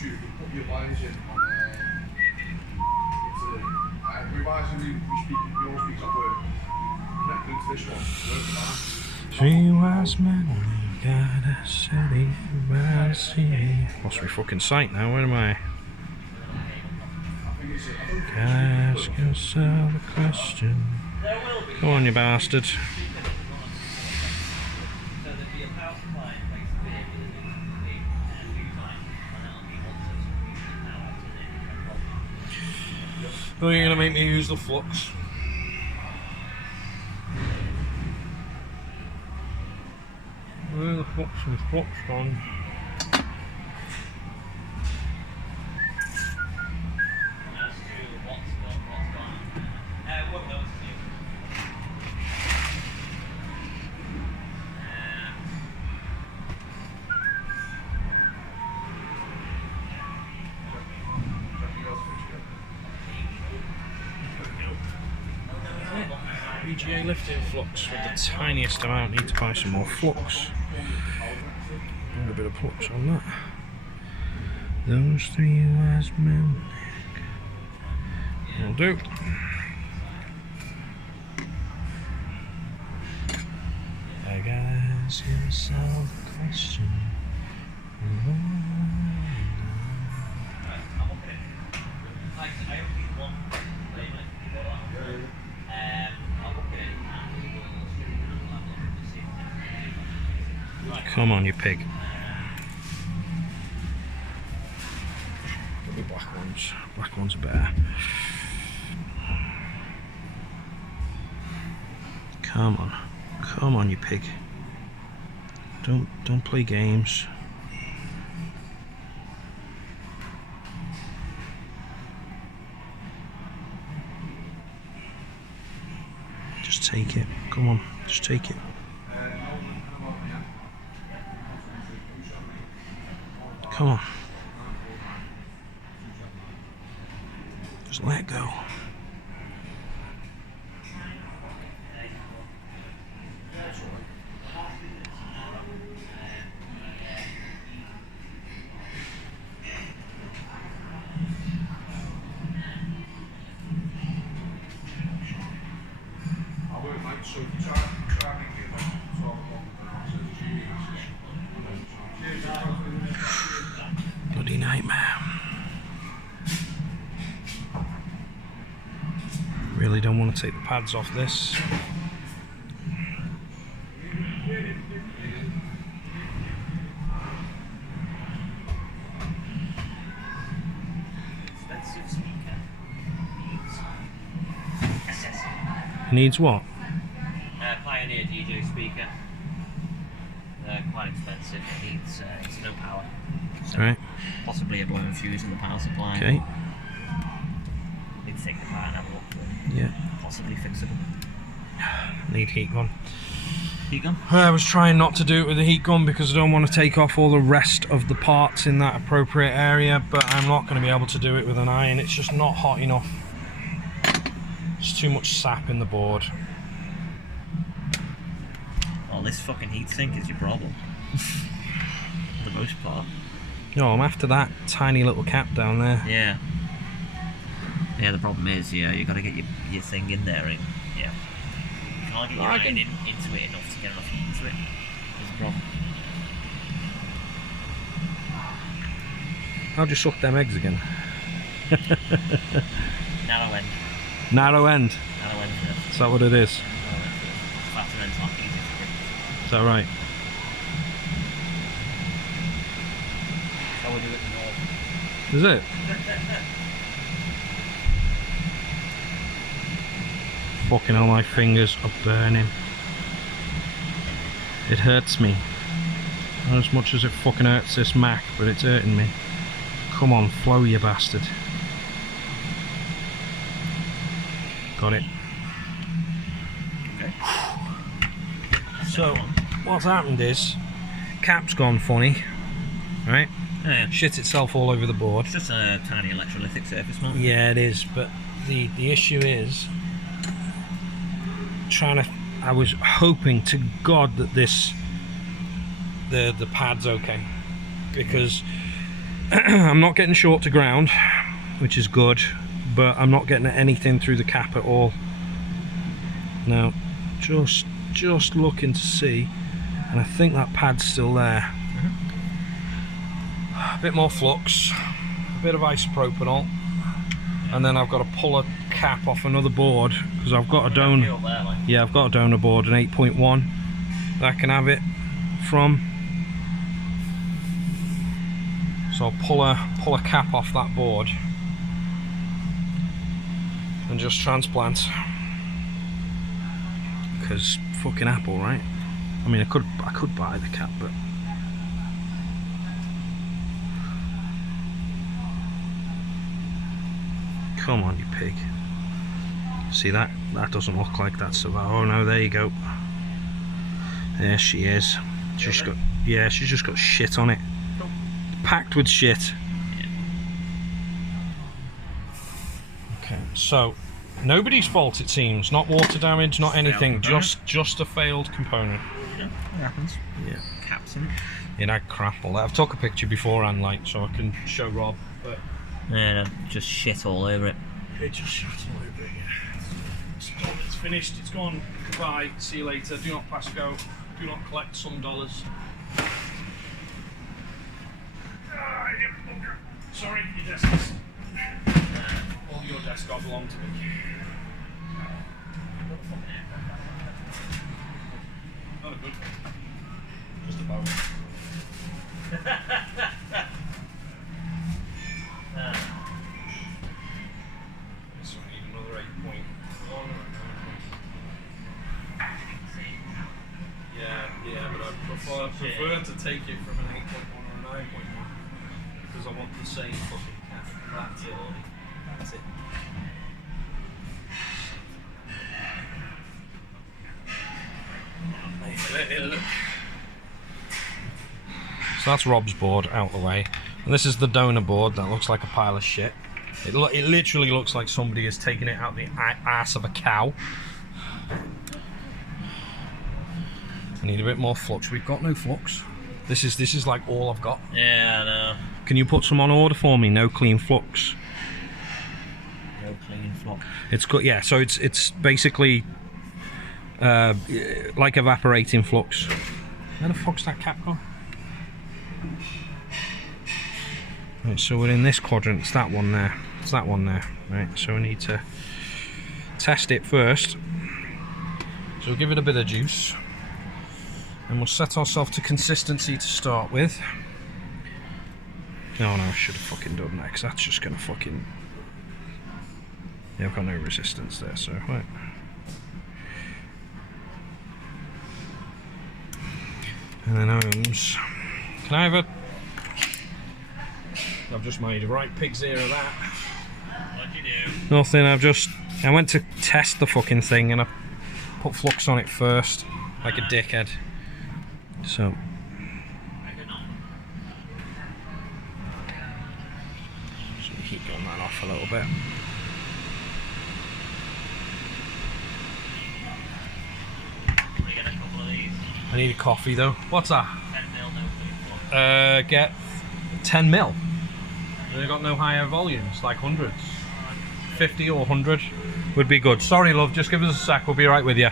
YouTube, you put your lines in on revising we all speak at work. Connected to this one. 3 wise men got a city by the sea. Lost my fucking sight now, where am I? Ask yourself a question. Come on, you bastard. Oh, you're gonna make me use the flux. Where the fuck's my flux gone? VGA lifting flux with the tiniest amount. Need to buy some more flux. A bit of flux on that. Those 3 wise men will do. I gotta ask yourself a question. Come on, you pig. Get the black ones. Black ones are better. Come on. Come on, you pig. Don't play games. Just take it. Come on, just take it. Come on. Just let go. Bloody nightmare. Really don't want to take the pads off this. Needs what? Pioneer DJ speaker. They're quite expensive. It needs it's no power. So Right. possibly a blown fuse in the power supply. Okay. Need to take it apart and have a look. Yeah. Possibly fixable. Need heat gun. Heat gun? I was trying not to do it with the heat gun because I don't want to take off all the rest of the parts in that appropriate area, but I'm not going to be able to do it with an iron. It's just not hot enough. There's too much sap in the board. Well, this fucking heatsink is your problem. For the most part. No, I'm after that tiny little cap down there. Yeah. Yeah, the problem is, yeah, you got to get your thing in there, and yeah, you can't get your iron into it enough to get enough heat into it. That's the problem. I'll just suck them eggs again. Narrow end. Narrow end. Narrow end. Yeah. Is that what it is? Fatter end's not easy to get. Is that right? That's how we do it in North. Is it? Fucking hell, my fingers are burning. It hurts me. Not as much as it fucking hurts this Mac, but it's hurting me. Come on, flow, you bastard. Got it. Okay. So, what's happened is, cap's gone funny, right? Yeah. Shit itself all over the board. It's just a tiny electrolytic surface mount. Yeah, it is, but the issue is I was hoping to God that the pad's okay, because I'm not getting short to ground, which is good, but I'm not getting anything through the cap at all. Now, just looking to see, and I think that pad's still there. A bit more flux, a bit of isopropanol, and then I've got to pull a cap off another board because I've got a donor. Yeah, I've got a donor board, an 8.1 that I can have it from. So I'll pull a cap off that board and just transplant. Because fucking Apple, right? I mean, I could buy the cap, but come on, you pig. See that? That doesn't look like that's about. Oh no, there you go. There she is. She's got, yeah, she's just got shit on it. Packed with shit. Okay, so nobody's fault, it seems. Not water damage, not anything. Just a failed component. Yeah, it happens. Yeah. Caps in it. It had crap all that. I've took a picture beforehand, like, so I can show Rob. But yeah, no, just shit all over it. It just shit all over it. Yeah. It's finished. It's gone. Goodbye. See you later. Do not pass go. Do not collect some dollars. Sorry, your desk is. All your desk got belong to me. Not a good one. Just about. This one need another 8.1 or 9. Yeah, but I prefer to take it from an 8.1 or a 9.1 because I want the same fucking cap. That's it. That's it. So that's Rob's board out the way, and this is the donor board that looks like a pile of shit. It literally looks like somebody has taken it out the ass of a cow. I need a bit more flux. We've got no flux. This is like all I've got. Yeah, I know. Can you put some on order for me? No clean flux. No clean flux. It's good. Yeah. So it's basically like evaporating flux. Where the fuck's that cap gone? Right, so we're in this quadrant. It's that one there. It's that one there. Right. So we need to test it first. So we'll give it a bit of juice. And we'll set ourselves to consistency to start with. No, I should have fucking done that because that's just going to fucking... Yeah, I've got no resistance there, so... Right. And then ohms. Can I have a... I've just made a right pig's ear of that. What'd you do? Nothing, I went to test the fucking thing and I put flux on it first. Like a dickhead. So... Keep going that off a little bit. We get a couple of these. I need a coffee though. What's that? 10 mil, no clean flux. Get 10 mil. They've got no higher volumes, like hundreds. 50 or 100 would be good. Sorry love, just give us a sec, we'll be right with you.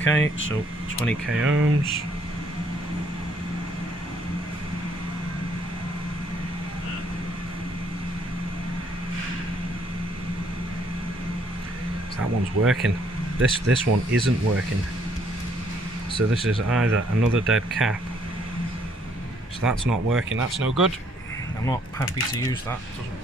Okay, so 20k ohms. So that one's working. This one isn't working. So this is either another dead cap. So that's not working, that's no good. I'm not happy to use that. It doesn't work.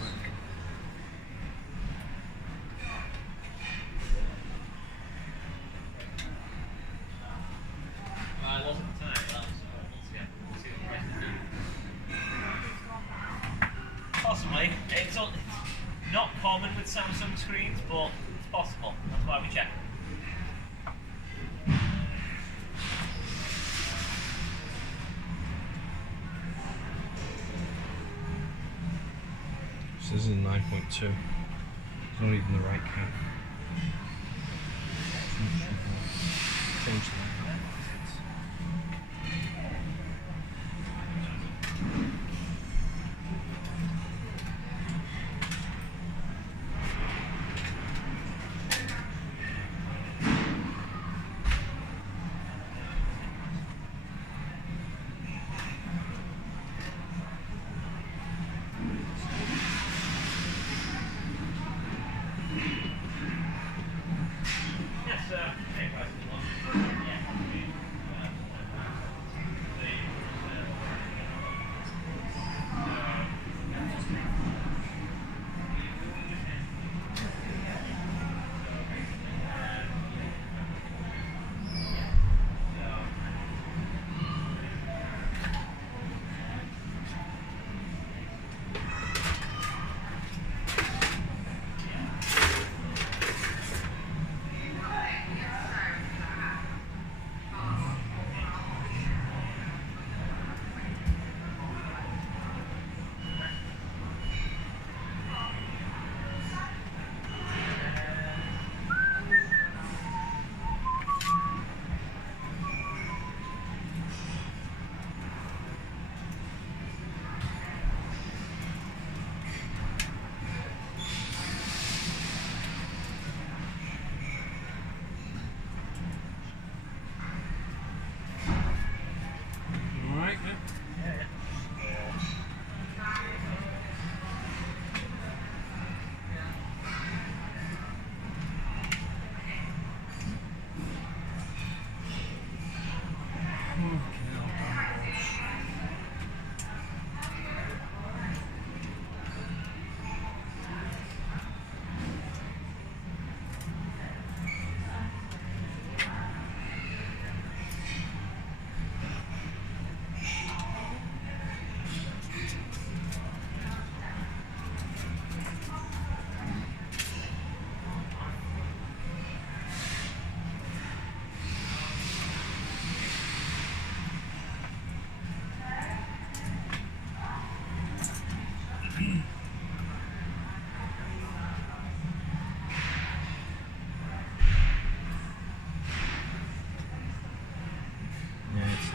Possibly. It's not common with Samsung screens, but it's possible. That's why we check. So this is 9.2. It's not even the right cap. Change that.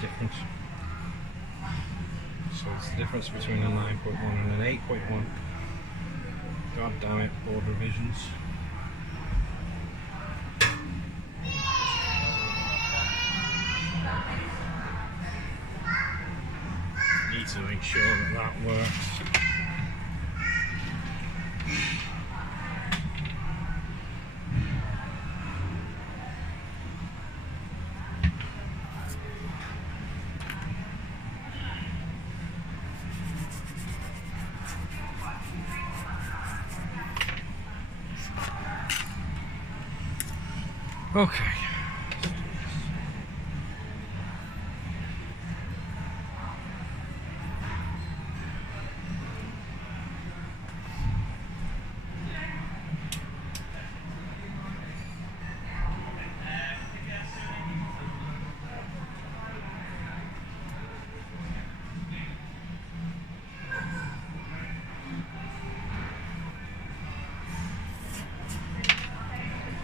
difference. So it's the difference between a 9.1 and an 8.1. God damn it, board revisions. Need to make sure that that works. Okay.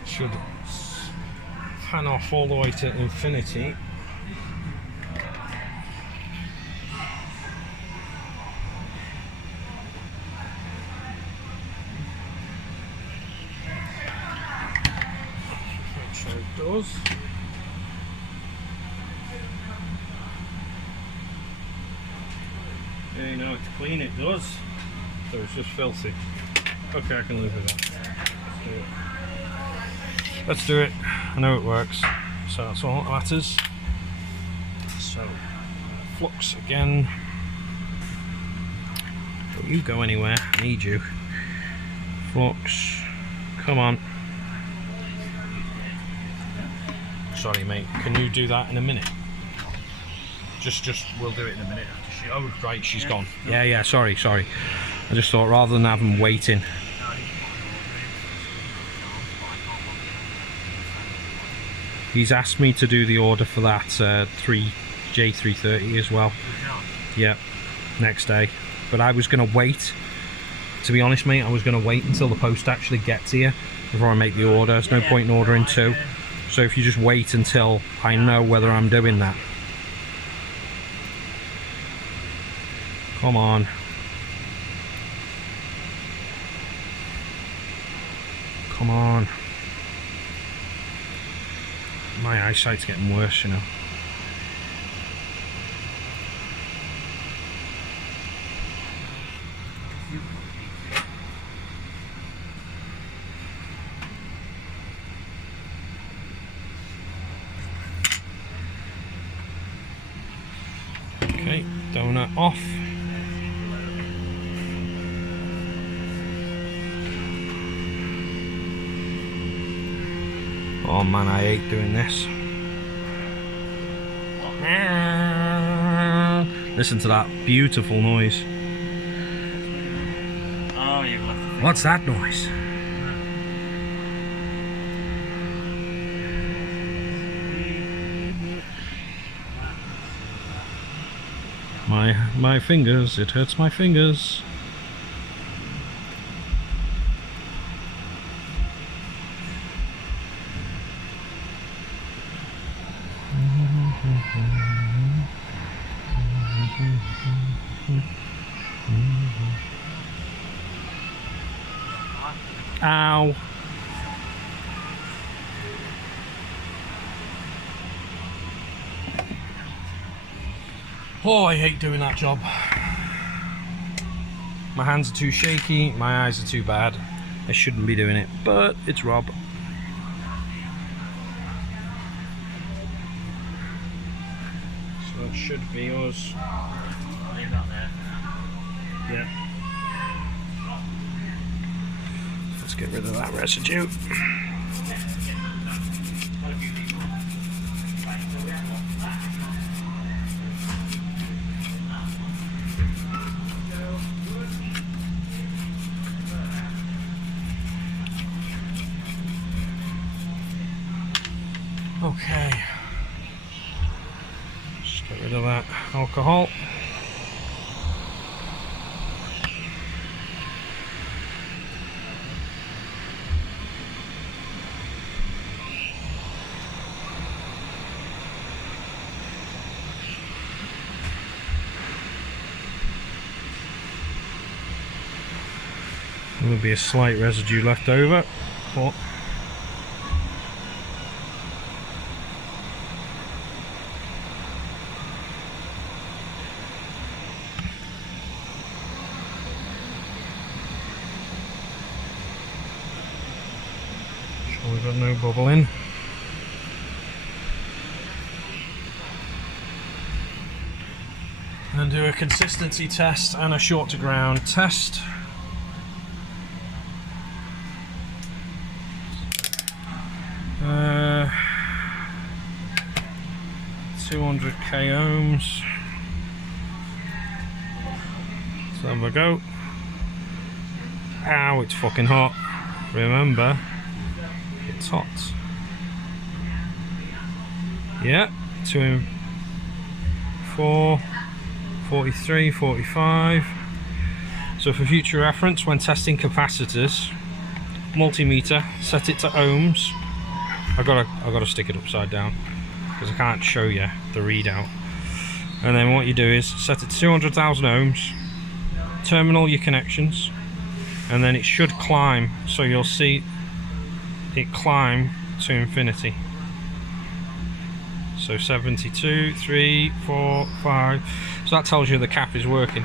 Should fan off all the way to infinity. Make sure it does. Yeah, you know, it's clean, it does. So it's just filthy. Okay, I can live with that. Let's do it. I know it works, so that's all that matters. So, flux again. Don't you go anywhere, I need you. Flux, come on. Sorry mate, can you do that in a minute? Just we'll do it in a minute. Oh right, she's gone. Yeah, sorry. I just thought rather than have them waiting. He's asked me to do the order for that J330 as well. Yeah, next day. But I was going to wait, to be honest mate, I was going to wait until the post actually gets here before I make the order. There's no point in ordering two. So if you just wait until I know whether I'm doing that. Come on. Come on. My eyesight's getting worse, you know. Okay, donut off. Oh man, I hate doing this. Listen to that beautiful noise. Oh, you've left. What's that noise? My fingers, it hurts my fingers. Ow. Oh, I hate doing that job. My hands are too shaky, my eyes are too bad. I shouldn't be doing it, but it's Rob. So it should be us. Leave that there. Yeah. Let's get rid of that residue. Okay, just get rid of that alcohol. There'll be a slight residue left over, but so we've got no bubble in. And do a consistency test and a short to ground test. Uh, 200k ohms. Let's have a go. Ow, it's fucking hot. Remember, it's hot. Yeah, 2 4 43, 45. So for future reference, when testing capacitors, multimeter, set it to ohms. I gotta stick it upside down because I can't show you the readout. And then what you do is set it to 200,000 ohms, terminal your connections, and then it should climb. So you'll see it climb to infinity. So 72, 3, 4, 5. So that tells you the cap is working.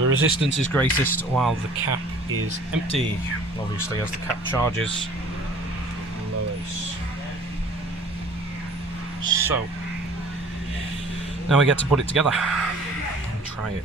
The resistance is greatest while the cap is empty. Obviously, as the cap charges, lowers. So now we get to put it together and try it.